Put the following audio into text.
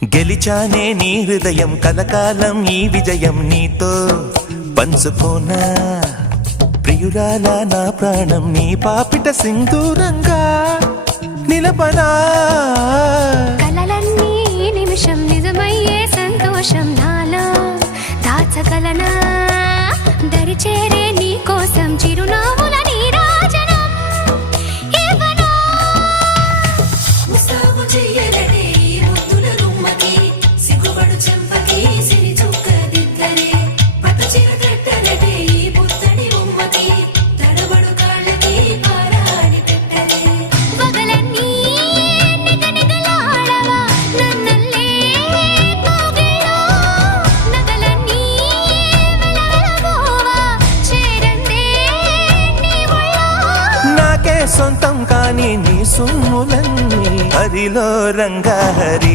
గెలిచానే నీ హృదయం కలకాలం ఈ విజయం నీతో పంచుకోనా ప్రియురాల నా ప్రాణం నీ పాపిట సింధూరంగా నిలపనా కలలన్నీ నిమిషం నిజమయ్యే సంతోషం నాలో దాచగలనా దరిచేరే నీ కోసం చిరునవ్వుల నీరాజనం ఇవ్వనా ముస్తాబు చెయ్యలనే ఈ ముద్దుల గుమ్మకి సిగ్గుపడు చెంపకి సిరి చుక్క దిద్దరే పట్టు చీర కట్టలనే ఈ పుత్తడి బొమ్మకి తడబడు కాళ్ళకి పారాడి పెట్టలే పగలన్నీ నిగనిగలాడవా నన్నల్లే కోగిలో నగలన్నీ వెలవెలబోవా చేరందే నీ ఒళ్ళో నాకే సొంతం కాని నీ సొమ్ములన్నీ హరిలో రంగా హరి